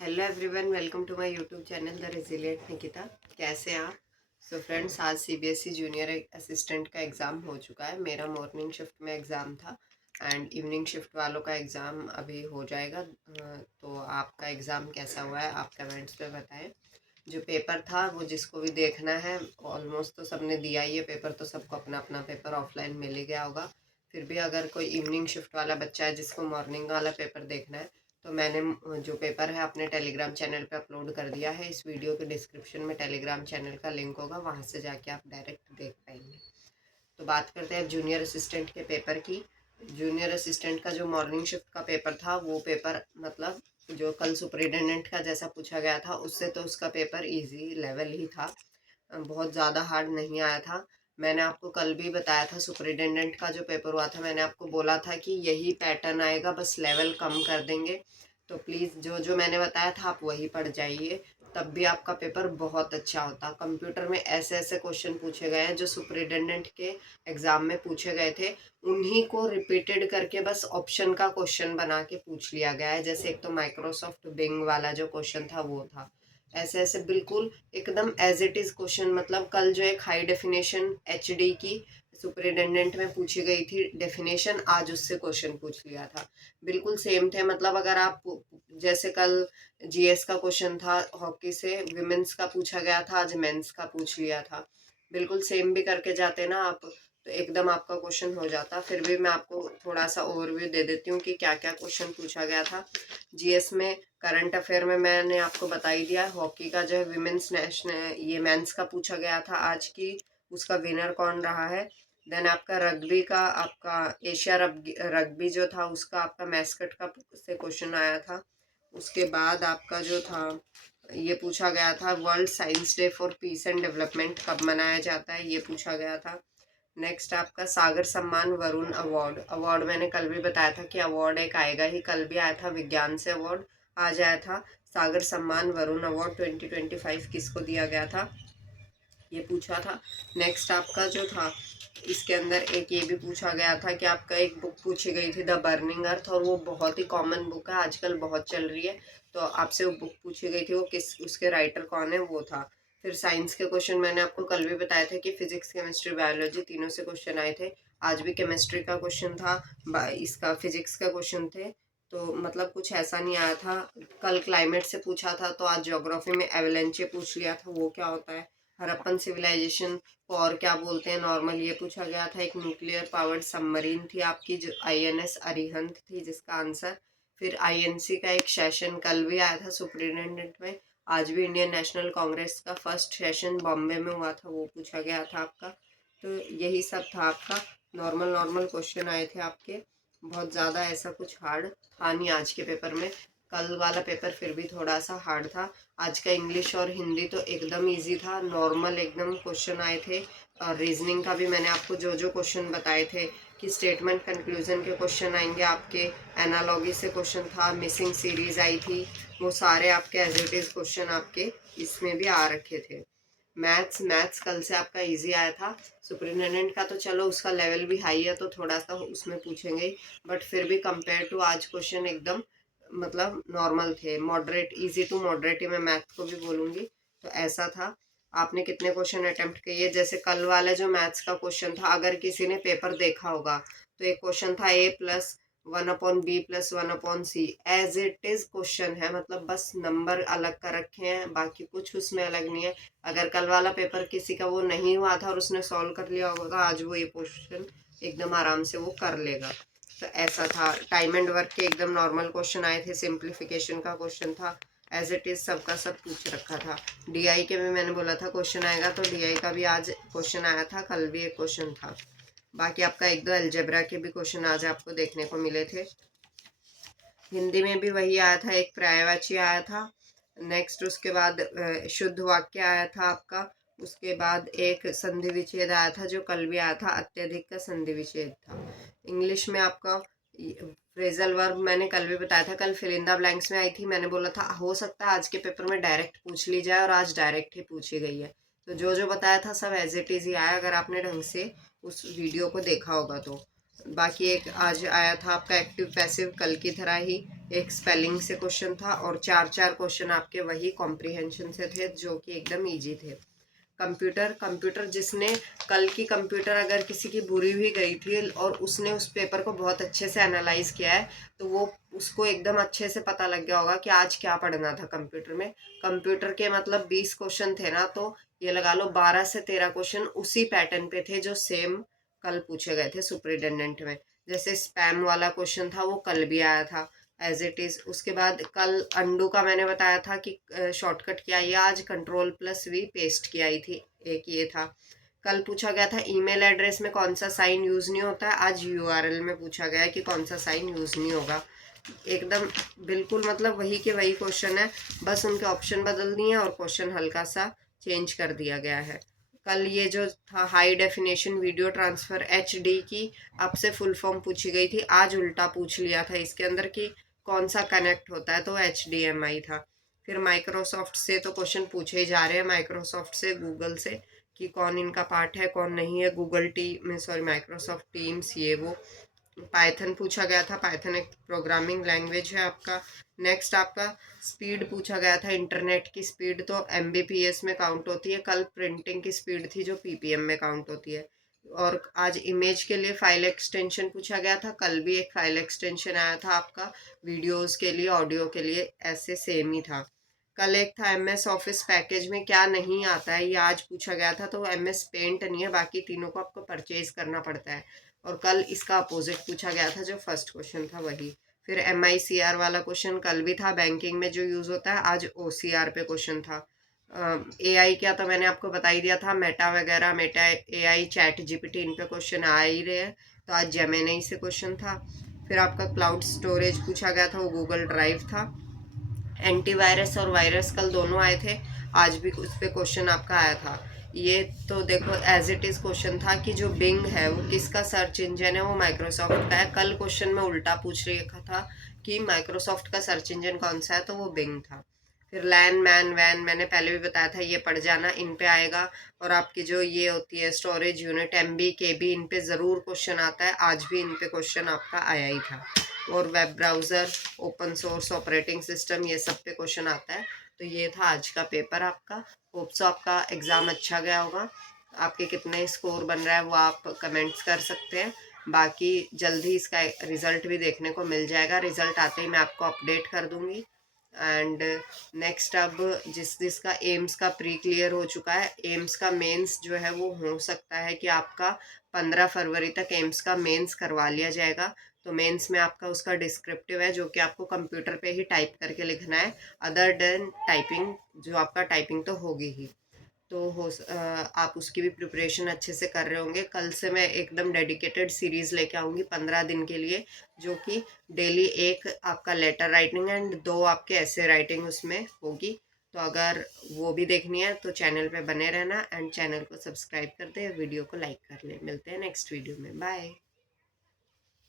Hello everyone, welcome to my YouTube channel the resilient Nikita. कैसे हैं आप? सो फ्रेंड्स, आज सीबीएसई जूनियर असिस्टेंट का एग्ज़ाम हो चुका है। मेरा मॉर्निंग शिफ्ट में एग्ज़ाम था एंड इवनिंग शिफ्ट वालों का एग्ज़ाम अभी हो जाएगा। तो आपका एग्ज़ाम कैसा हुआ है आप कमेंट्स में बताएं। जो पेपर था वो जिसको भी देखना है, ऑलमोस्ट तो सबने दिया ही है पेपर, तो सबको अपना अपना पेपर ऑफलाइन मिल ही गया होगा। फिर भी अगर कोई इवनिंग शिफ्ट वाला बच्चा है जिसको मॉर्निंग वाला पेपर देखना है, तो मैंने जो पेपर है अपने टेलीग्राम चैनल पे अपलोड कर दिया है। इस वीडियो के डिस्क्रिप्शन में टेलीग्राम चैनल का लिंक होगा, वहाँ से जाके आप डायरेक्ट देख पाएंगे। तो बात करते हैं जूनियर असिस्टेंट के पेपर की। जूनियर असिस्टेंट का जो मॉर्निंग शिफ्ट का पेपर था, वो पेपर मतलब जो कल सुपरिटेंडेंट का जैसा पूछा गया था उससे तो उसका पेपर इजी लेवल ही था, बहुत ज़्यादा हार्ड नहीं आया था। मैंने आपको कल भी बताया था सुपरिटेंडेंट का जो पेपर हुआ था, मैंने आपको बोला था कि यही पैटर्न आएगा, बस लेवल कम कर देंगे। तो प्लीज़ जो जो मैंने बताया था आप वही पढ़ जाइए, तब भी आपका पेपर बहुत अच्छा होता। कंप्यूटर में ऐसे ऐसे क्वेश्चन पूछे गए हैं जो सुपरिटेंडेंट के एग्ज़ाम में पूछे गए थे, उन्हीं को रिपीटेड करके बस ऑप्शन का क्वेश्चन बना के पूछ लिया गया है। जैसे एक तो माइक्रोसॉफ्ट बिंग वाला जो क्वेश्चन था वो था, ऐसे ऐसे बिल्कुल एकदम एज इट इज़ क्वेश्चन। मतलब कल जो एक हाई डेफिनेशन एचडी की सुपरिटेंडेंट में पूछी गई थी डेफिनेशन, आज उससे क्वेश्चन पूछ लिया था, बिल्कुल सेम थे। मतलब अगर आप जैसे कल जीएस का क्वेश्चन था हॉकी से विमेंस का पूछा गया था, आज मेंस का पूछ लिया था, बिल्कुल सेम भी करके जाते ना आप तो एकदम आपका क्वेश्चन हो जाता। फिर भी मैं आपको थोड़ा सा ओवरव्यू दे देती हूँ कि क्या क्या क्वेश्चन पूछा गया था जीएस में। करंट अफेयर में मैंने आपको बता ही दिया, हॉकी का जो है विमेंस नेशनल ये मेंस का पूछा गया था आज की, उसका विनर कौन रहा है। देन आपका रग्बी का, आपका एशिया रग्बी जो था उसका आपका मैस्कट का से क्वेश्चन आया था। उसके बाद आपका जो था ये पूछा गया था world science day for piece and development कब मनाया जाता है, ये पूछा गया था। नेक्स्ट आपका सागर सम्मान वरुण अवार्ड, अवार्ड मैंने कल भी बताया था कि अवार्ड एक आएगा ही, कल भी आया था विज्ञान से अवार्ड, आज आया था सागर सम्मान वरुण अवार्ड 2025 किसको दिया गया था, ये पूछा था। नेक्स्ट आपका जो था इसके अंदर एक ये भी पूछा गया था कि आपका एक बुक पूछी गई थी द बर्निंग अर्थ, और वो बहुत ही कॉमन बुक है, आजकल बहुत चल रही है, तो आपसे वो बुक पूछी गई थी, वो किस उसके राइटर कौन है वो था। फिर साइंस के क्वेश्चन मैंने आपको कल भी बताया था कि फिजिक्स केमिस्ट्री बायोलॉजी तीनों से क्वेश्चन आए थे, आज भी केमिस्ट्री का क्वेश्चन था, इसका फिजिक्स का क्वेश्चन थे। तो मतलब कुछ ऐसा नहीं आया था। कल क्लाइमेट से पूछा था, तो आज ज्योग्राफी में एवलेंचे पूछ लिया था, वो क्या होता है। हड़प्पन सिविलाइजेशन को और क्या बोलते हैं नॉर्मल, ये पूछा गया था। एक न्यूक्लियर पावर्ड सबमरीन थी आपकी जो आईएनएस अरिहंत थी, जिसका आंसर। फिर आईएनसी का एक सेशन कल भी आया था सुप्रिटेंडेंट में, आज भी इंडियन नेशनल कांग्रेस का फर्स्ट सेशन बॉम्बे में हुआ था, वो पूछा गया था आपका। तो यही सब था आपका, नॉर्मल नॉर्मल क्वेश्चन आए थे आपके, बहुत ज़्यादा ऐसा कुछ हार्ड था नहीं आज के पेपर में। कल वाला पेपर फिर भी थोड़ा सा हार्ड था। आज का इंग्लिश और हिंदी तो एकदम इजी था, नॉर्मल एकदम क्वेश्चन आए थे। और रीजनिंग का भी मैंने आपको जो जो क्वेश्चन बताए थे कि स्टेटमेंट कंक्लूजन के क्वेश्चन आएंगे आपके, एनालॉगी से क्वेश्चन था, मिसिंग सीरीज आई थी, वो सारे आपके एज इट इज क्वेश्चन आपके इसमें भी आ रखे थे। मैथ्स मैथ्स कल से आपका इजी आया था। सुपरिटेंडेंट का तो चलो उसका लेवल भी हाई है तो थोड़ा सा उसमें पूछेंगे, बट फिर भी कंपेयर टू आज क्वेश्चन एकदम मतलब नॉर्मल थे, मॉडरेट, इजी टू मॉडरेट ही मैं मैथ को भी बोलूँगी। तो ऐसा था। आपने कितने क्वेश्चन अटेम्प्ट किए, जैसे कल वाला जो मैथ्स का क्वेश्चन था, अगर किसी ने पेपर देखा होगा तो एक क्वेश्चन था a+1/b+1/c, as it is question है, मतलब बस नंबर अलग कर रखे हैं, बाकी कुछ उसमें अलग नहीं है। अगर कल वाला पेपर किसी का वो नहीं हुआ था और उसने सॉल्व कर लिया होगा, तो आज वो ये क्वेश्चन एकदम आराम से वो कर लेगा। तो ऐसा था। टाइम एंड वर्क के एकदम नॉर्मल क्वेश्चन आए थे, सिंप्लीफिकेशन का क्वेश्चन था, एज इट इज सबका सब पूछ रखा था। डीआई के भी मैंने बोला था क्वेश्चन आएगा, तो डीआई का भी आज क्वेश्चन आया था, कल भी एक क्वेश्चन था। बाकी आपका एक दो अलजेब्रा के भी क्वेश्चन आज आपको देखने को मिले थे। हिंदी में भी वही आया था, एक पर्यायवाची आया था। नेक्स्ट उसके बाद शुद्ध वाक्य आया था आपका। उसके बाद एक संधि विच्छेद आया था जो कल भी आया था, अत्यधिक का संधि विच्छेद था। इंग्लिश में आपका फ्रेजल वर्ब मैंने कल भी बताया था, कल फिल इन द ब्लैंक्स में आई थी, मैंने बोला था हो सकता है आज के पेपर में डायरेक्ट पूछ ली जाए, और आज डायरेक्ट ही पूछी गई है। तो जो जो बताया था सब एज इट इज ही आया, अगर आपने ढंग से उस वीडियो को देखा होगा तो। बाकी एक आज आया था आपका एक्टिव पैसिव कल की तरह ही, एक स्पेलिंग से क्वेश्चन था और 4 क्वेश्चन आपके वही कॉम्प्रिहेंशन से थे जो कि एकदम इजी थे। कंप्यूटर जिसने कल की कंप्यूटर अगर किसी की बुरी भी गई थी और उसने उस पेपर को बहुत अच्छे से एनालाइज किया है तो वो उसको एकदम अच्छे से पता लग गया होगा कि आज क्या पढ़ना था कंप्यूटर में। कंप्यूटर के मतलब 20 क्वेश्चन थे ना, तो ये लगा लो 12 से 13 क्वेश्चन उसी पैटर्न पे थे जो सेम कल पूछे गए थे सुपरिटेंडेंट में। जैसे स्पैम वाला क्वेश्चन था वो कल भी आया था एज इट इज। उसके बाद कल अंडू का मैंने बताया था कि शॉर्टकट क्या, ये आज कंट्रोल+V पेस्ट की आई थी, एक ये था। कल पूछा गया था ईमेल एड्रेस में कौन सा साइन यूज नहीं होता है, आज यूआरएल में पूछा गया है कि कौन सा साइन यूज नहीं होगा। एकदम बिल्कुल मतलब वही के वही क्वेश्चन है, बस उनके ऑप्शन बदल दिए हैं और क्वेश्चन हल्का सा चेंज कर दिया गया है। कल ये जो था high definition video transfer HD की आपसे फुल फॉर्म पूछी गई थी, आज उल्टा पूछ लिया था इसके अंदर कि कौन सा कनेक्ट होता है, तो HDMI था। फिर माइक्रोसॉफ्ट से तो क्वेश्चन पूछे ही जा रहे हैं, माइक्रोसॉफ्ट से गूगल से कि कौन इनका पार्ट है कौन नहीं है, माइक्रोसॉफ्ट टीम्स ये वो। पाइथन पूछा गया था, पाइथन एक प्रोग्रामिंग लैंग्वेज है आपका। नेक्स्ट आपका स्पीड पूछा गया था, इंटरनेट की स्पीड तो MBPS में काउंट होती है, कल प्रिंटिंग की स्पीड थी जो PPM में काउंट होती है। और आज इमेज के लिए फाइल एक्सटेंशन पूछा गया था, कल भी एक फाइल एक्सटेंशन आया था आपका वीडियोस के लिए ऑडियो के लिए, ऐसे सेम ही था। कल एक था MS ऑफिस पैकेज में क्या नहीं आता है, ये आज पूछा गया था, तो MS पेंट नहीं है, बाकी तीनों को आपको परचेज करना पड़ता है। और कल इसका अपोजिट पूछा गया था, जो फर्स्ट क्वेश्चन था वही। फिर MICR वाला क्वेश्चन कल भी था, बैंकिंग में जो यूज होता है, आज OCR पे क्वेश्चन था। AI क्या तो मैंने आपको बता ही दिया था, मेटा वगैरह, मेटा AI ChatGPT इन पे क्वेश्चन आ ही रहे हैं, तो आज जेमिनी से क्वेश्चन था। फिर आपका क्लाउड स्टोरेज पूछा गया था, वो गूगल ड्राइव था। एंटीवायरस और वायरस कल दोनों आए थे, आज भी उस पर क्वेश्चन आपका आया था। ये तो देखो एज इट इज क्वेश्चन था कि जो बिंग है वो किसका सर्च इंजन है, वो माइक्रोसॉफ्ट का है। कल क्वेश्चन में उल्टा पूछ रखा था कि माइक्रोसॉफ्ट का सर्च इंजन कौन सा है, तो वो बिंग था। फिर लैन मैन वैन मैंने पहले भी बताया था, ये पढ़ जाना, इन पे आएगा। और आपकी जो ये होती है स्टोरेज यूनिट MB KB, इन पे ज़रूर क्वेश्चन आता है, आज भी इन पे क्वेश्चन आपका आया ही था। और web browser, open source operating system, ये सब पे क्वेश्चन आता है। तो ये था आज का पेपर आपका। होप सो आपका एग्ज़ाम अच्छा गया होगा। आपके कितने स्कोर बन रहा है वो आप कमेंट्स कर सकते हैं। बाकी जल्दी इसका रिज़ल्ट भी देखने को मिल जाएगा, रिज़ल्ट आते ही मैं आपको अपडेट कर दूँगी। एंड नेक्स्ट अब जिसका एम्स का प्री क्लियर हो चुका है, एम्स का मेंस जो है वो हो सकता है कि आपका 15 फरवरी तक एम्स का मेंस करवा लिया जाएगा। तो मेंस में आपका उसका डिस्क्रिप्टिव है जो कि आपको कंप्यूटर पे ही टाइप करके लिखना है, अदर देन टाइपिंग, जो आपका टाइपिंग तो होगी ही। तो आप उसकी भी प्रिपरेशन अच्छे से कर रहे होंगे। कल से मैं एकदम डेडिकेटेड सीरीज़ लेके आऊँगी 15 दिन के लिए, जो कि डेली एक आपका लेटर राइटिंग एंड 2 आपके ऐसे राइटिंग उसमें होगी। तो अगर वो भी देखनी है तो चैनल पे बने रहना एंड चैनल को सब्सक्राइब कर दे, वीडियो को लाइक कर ले। मिलते हैं नेक्स्ट वीडियो में, बाय।